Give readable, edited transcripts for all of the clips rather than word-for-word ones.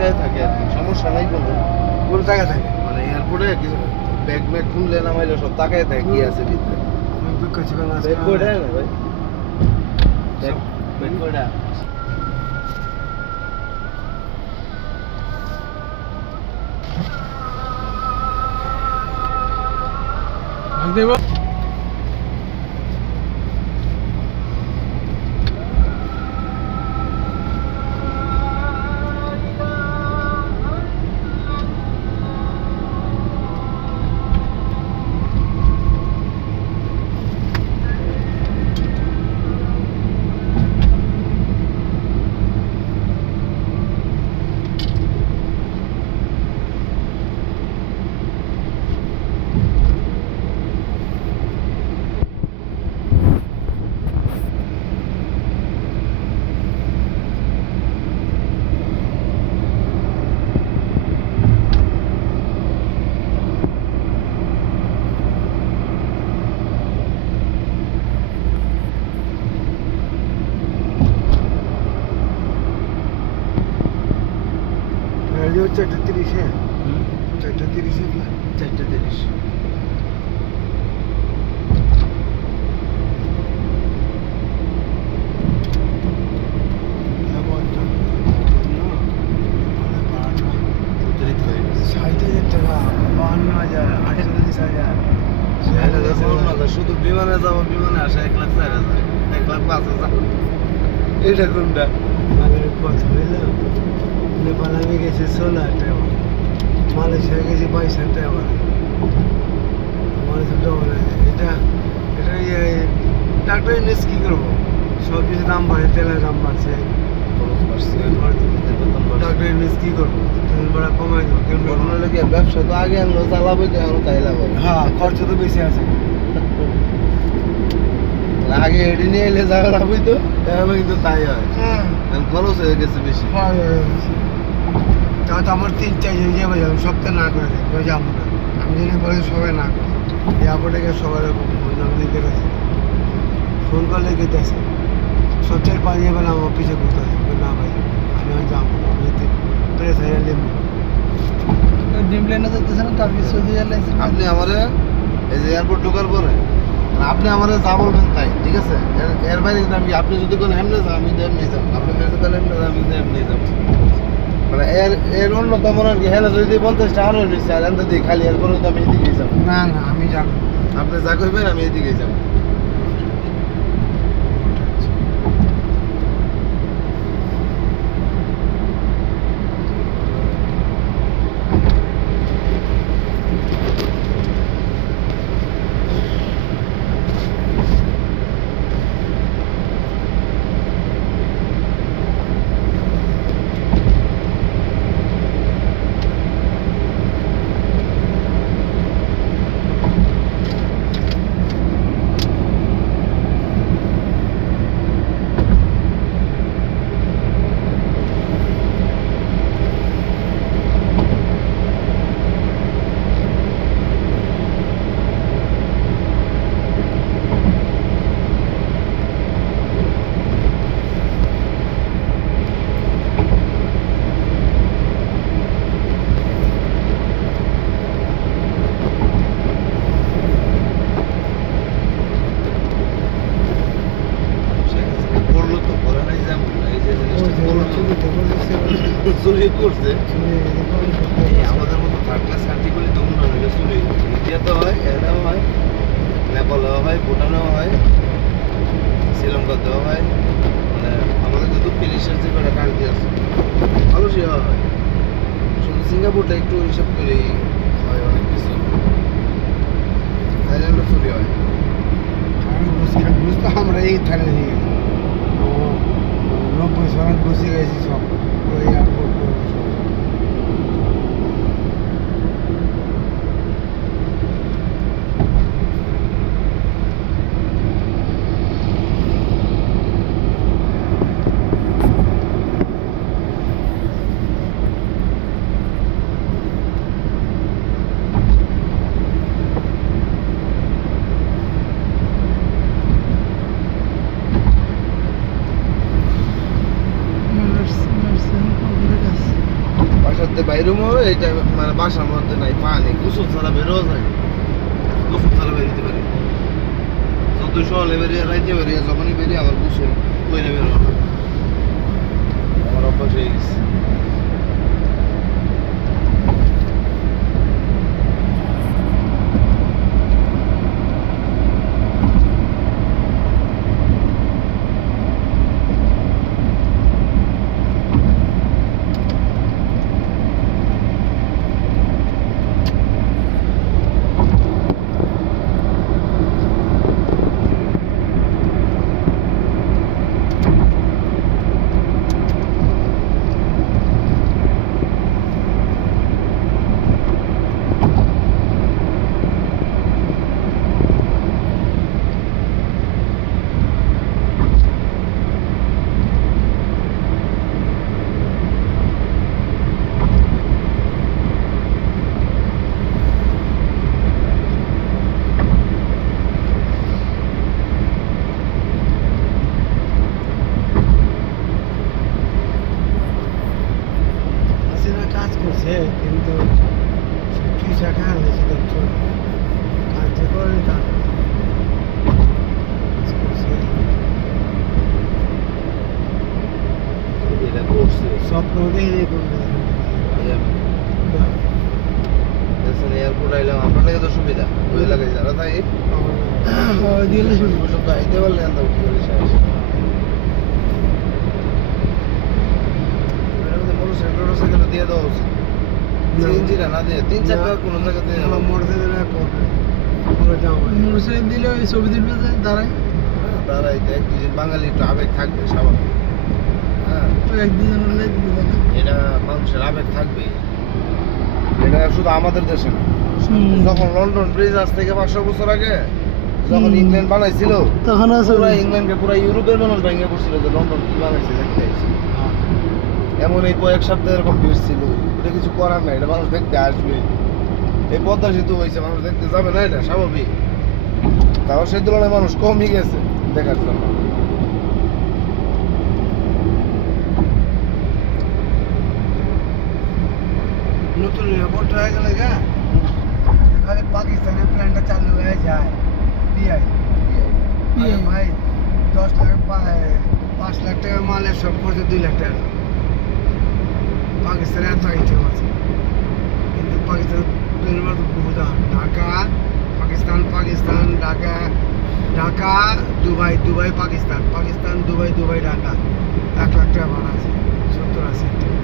তাকায় থাকে আর কি, সমস্যা নাই কোনো। কোন জায়গা থাকে মানে এয়ারপোর্টে ব্যাগ ম্যাগ খুললে নামাইলে সব তাকায় থাকে কি আছে ভিতরে। আমি বুক করছি কোন ব্যাগ কইটা না ভাই, ব্যাগ কইটা দেব। রেডিও 4:30 4:30 4:30। শুধু বিমানে যাবো, বিমানে আসে 1,04,000, 1,05,000। এটা কোনটা? কথা হইল নেপাল আমি গেছি 16 টাকা, মালয়েশিয়া গেছি 22 টাকা। এটা এটা ডাক্তার ইউনিস কি করবো, সব কিছু দাম বাড়ে, তেলের দাম বাড়ছে, ডাক্তার ইউনিস কি করবো, তেল ভাড়া কমাই দেবো। ঘটনা হলো কি, ব্যবসা তো আগে আনলো, চালাবো তো এখন তাই লাভ হবে। হ্যাঁ, খরচ তো বেশি আছে। আগে এটি নিয়ে এলে যা লাভ হইতো, এখন কিন্তু তাই হয়, এখন খরচ হয়ে গেছে বেশি। তাও তো আমার 3-4 জন যাবে, সপ্তাহে না করে দেয়, যাবো না। আমি জেনে বলে সবাই না করে, এয়ারপোর্টে গিয়ে সবার লিখে গেছে, ফোন করলে গেতেছে, সব 4-5 জন বেলা আমার পিছিয়ে ঘুরতে হয়। না ভাই, আমি আর যাবো না, আমি প্রেস হাইয়া ডিম লাইনে যেতেছে না, তার কিছু আপনি আমারে এই যে এয়ারপোর্ট ঢোকার পরে আপনি আমারে যা বলবেন তাই, ঠিক আছে? এর বাইরে কিন্তু আমি, আপনি যদি কোনো এমনি যান আমি তো এমনি যাবো, আপনি যদি কোনো এমনি যান আমি তো এমনি যাবো। মানে এর অন্যতম আর কি, হ্যাঁ যদি 50 টাকা আরো নিচ্ছে আর এনতে দিই খালি, এরপরে তো আমি এদিকেই যাবো। না না, আমি যাবো, আপনি যা করবেন আমি এদিকেই যাবো। চুরি করছে আমাদের মতো থার্ড ক্লাস কান্ট্রিগুলি তো উন্নয়ন হলে চুরি ইন্ডিয়াতে হয়, এরাও হয়, নেপালেও হয়, ভুটানেও হয়, শ্রীলঙ্কাতেও হয়। মানে আমাদের যে দক্ষিণ এশিয়ার যে কটা কান্ট্রি আছে ভালো সেবা হয়, শুধু সিঙ্গাপুরটা একটু হিসাব করেই হয় অনেক কিছু। থাইল্যান্ডও চুরি হয়। বুঝতো আমরা এই থানে নিয়ে গেছি, 90 সাল বসে গেছি সব ওই এয়ারপোর্ট। Mersin, Mersin, বাসাতে বাইরেও এইটা মানে বাসার মধ্যে নাই পানি গোসল ছাড়া বেরোও যায় গোসল ছাড়া বেরোতে পারি যতই সকালে বেরিয়ে রাইতে বেরিয়ে যখনই বেরিয়ে আমার গোসল কইরে বেরো না আমার অভ্যাস হয়ে গেছে কাজ করছে কিন্তু পয়সা খাওয়া হয়েছে দেখছো কাজ করে তার এটা করছে স্বপ্ন দেখে করবে এয়ারপোর্ট আইলাম আপনার লাগে তো সুবিধা ওই এলাকায় যারা তাই দিলে শুরু ওসব তো আইতে পারলে আনতাম কি করে শেষ মোটরসাইকেল দিয়ে দেওয়া উচিত সিএনজিটা না দিয়ে 3-4 কোনো জায়গাতে মোটরসাইকেল পড়বে পুরো জামা মোটরসাইকেল দিলে ওই ছবি তুলবে দাঁড়ায় দাঁড়াই দেখ দুজন বাঙালি একটু আবেগ থাকবে স্বাভাবিক হ্যাঁ এটা মানুষের আবেগ থাকবে এটা শুধু আমাদের দেশে না যখন লন্ডন ব্রিজ আজ থেকে 500 বছর আগে যখন ইংল্যান্ড বানাইছিল তখন পুরো ইংল্যান্ডকে পুরো ইউরোপের মানুষ ভেঙে পড়ছিল যে লন্ডন কি বানাইছে দেখতে আইছে এমন এই কয়েক সপ্তাহ এরকম ভিড় ছিল এটা কিছু করার নাই এটা মানুষ দেখতে আসবে এই পদ্মা সেতু হয়েছে মানুষ দেখতে যাবে না এটা স্বাভাবিক তাও সেই তুলনায় মানুষ কমই গেছে দেখার জন্য নতুন এয়ারপোর্ট হয়ে গেলে গা খালি পাকিস্তানের প্ল্যানটা চালু হয়ে যায় পিআই ভাই 10 লাখ 5 লাখ টাকা মালের সব খরচে 2 লাখ টাকা পাকিস্তানে এত আইটেম আছে কিন্তু পাকিস্তান বহুত Dhaka Pakistan Pakistan Dhaka Dhaka Dubai Dubai Pakistan Pakistan Dubai Dubai Dhaka 1 lakh টাকা ভাড়া আছে 70-80 টাকা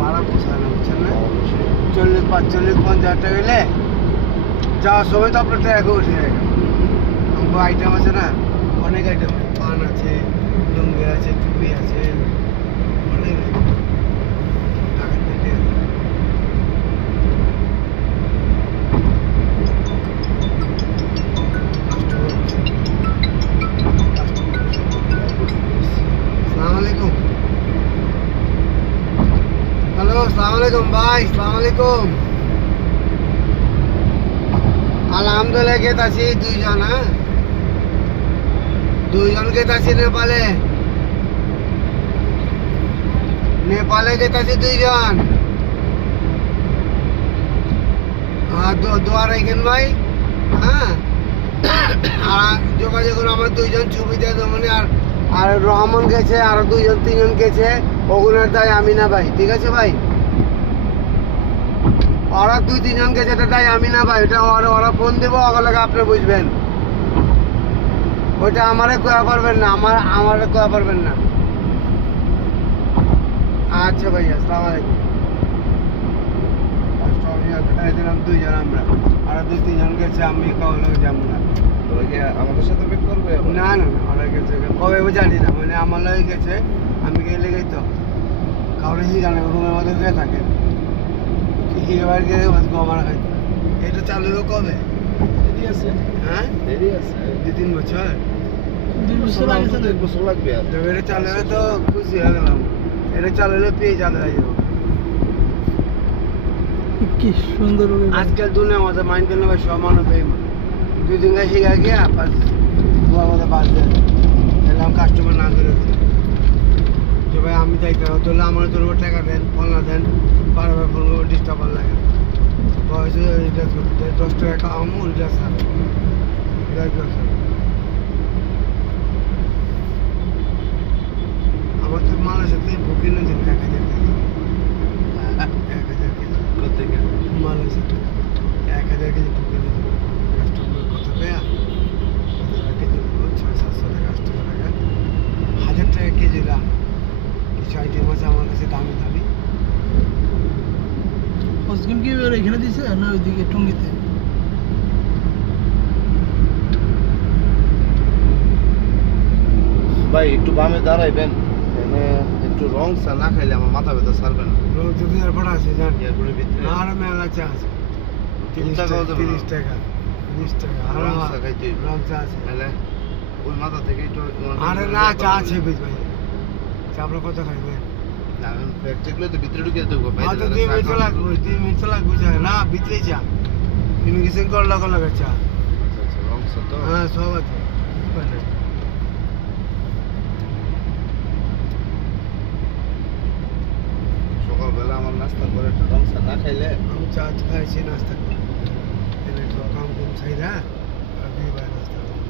ভাড়া পোষায় না বুঝছেন না 40-45-50 টাকা গেলে যাওয়ার সময় তো আপনার টাকা উঠে যায় আমাকে আইটেম আছে না অনেক আইটেম পান আছে লুঙ্গি আছে টুপি আছে অনেক ঢাকা থেকে আসসালামু আলাইকুম হ্যালো আসসালামু আলাইকুম ভাই আসসালামু আলাইকুম আলহামদুলিল্লাহ গেত আছি দুইজন হ্যাঁ দুইজন গেত আছি নেপালে নেপালে গেত আছি দুইজন দোয়া রাখেন ভাই হ্যাঁ আর যোগাযোগ আমার দুইজন ছবি দিয়ে দেবো মানে আর রহমান গেছে আর 2-3 গেছে ওগুলোর দায় আমি না ভাই ঠিক আছে ভাই ওরা 2-3 গেছে এটা দায় আমি না ভাই ওটা ওরা ফোন দেবো ওগুলোকে আপনি বুঝবেন ওইটা আমারে কয়া পারবেন না আমারে কয়া পারবেন না আচ্ছা ভাই আসসালামু আলাইকুম দিলাম 2 জন আমরা আর 2-3 জন গেছে আমি কাউকে যাবো না আমাদের সাথে বেক করবে না না না ওরা গেছে কবে জানি না মানে আমার লাগে গেছে আমি গেলে গেই তো কাউরে হিগানে রুমের মধ্যে হয়ে থাকে হিগাবার গেলে বাস গোমারা খাইতো এটা চালু হবে কবে দেরি আছে হ্যাঁ দেরি আছে 2-3 বছর 2 বছর লাগে তো 1 বছর লাগবে আর তো এটা চালু হলে তো খুশি হয়ে গেলাম এটা চালু হলে পেয়ে চালু হয়ে যাবো কি সুন্দর আজকাল দুনিয়ার মধ্যে মাইন্ড করলে ভাই সব মানুষ বেইমান 2 দিন হিগা গিয়া বাস দুয়ার মধ্যে বাস দেয় তাহলে আমি কাস্টমার না করে যে ভাই আমি তাই করি তাহলে আমার তোর উপর টাকা দেন ফোন না দেন বারবার ফোন করে ডিস্টার্ব লাগে বয়সে এটা 10 টাকা কামু এটা স্যার এটা কি স্যার আমার তো মালয়েশিয়াতে বুকিং আছে 1000 কেজি 1000 কেজি কোথেকে মালয়েশিয়াতে 1000 কেজি বুকিং আছে কাস্টমার কথা পেয়া 1000 কেজি 600-700 টাকা 800 টাকা 1000 টাকা কেজি দাম কিছু আইটেম আছে আমার কাছে দামি দামি অসগিম কি এবার এখানে দিছে না ওইদিকে টঙ্গিতে ভাই একটু বামে দাঁড়াইবেন এখানে একটু রং চা না খাইলে আমার মাথা ব্যথা ছাড়বে না রোজ যদি এরপর আছে জান এরপরে ভিতরে আর মেলা চা আছে 30 টাকাও টাকা দেবো না। 30 টাকা 20 টাকা আর রং চা খাইতে হইবে। রং চা আছে নাহলে ওই মাথা থেকে একটু আরে না চা আছে বেশ ভাই চা আপনার কত খাইবেন না ব্যাগ চেকলে তো ভিতরে ঢুকে দেবো ভাই হ্যাঁ তো 2 মিনিট তো লাগবে 2 মিনিট তো লাগবে চা না ভিতরে চা ইমিগ্রেশন কল লাগা চা আচ্ছা রং চা তো হ্যাঁ সব আছে সকালবেলা আমার নাস্তা করে একটা রং চা না খাইলে আমি চা খাইছি নাস্তা করে এনে তো কাম কুম চাই না আর 2 বার নাস্তা করি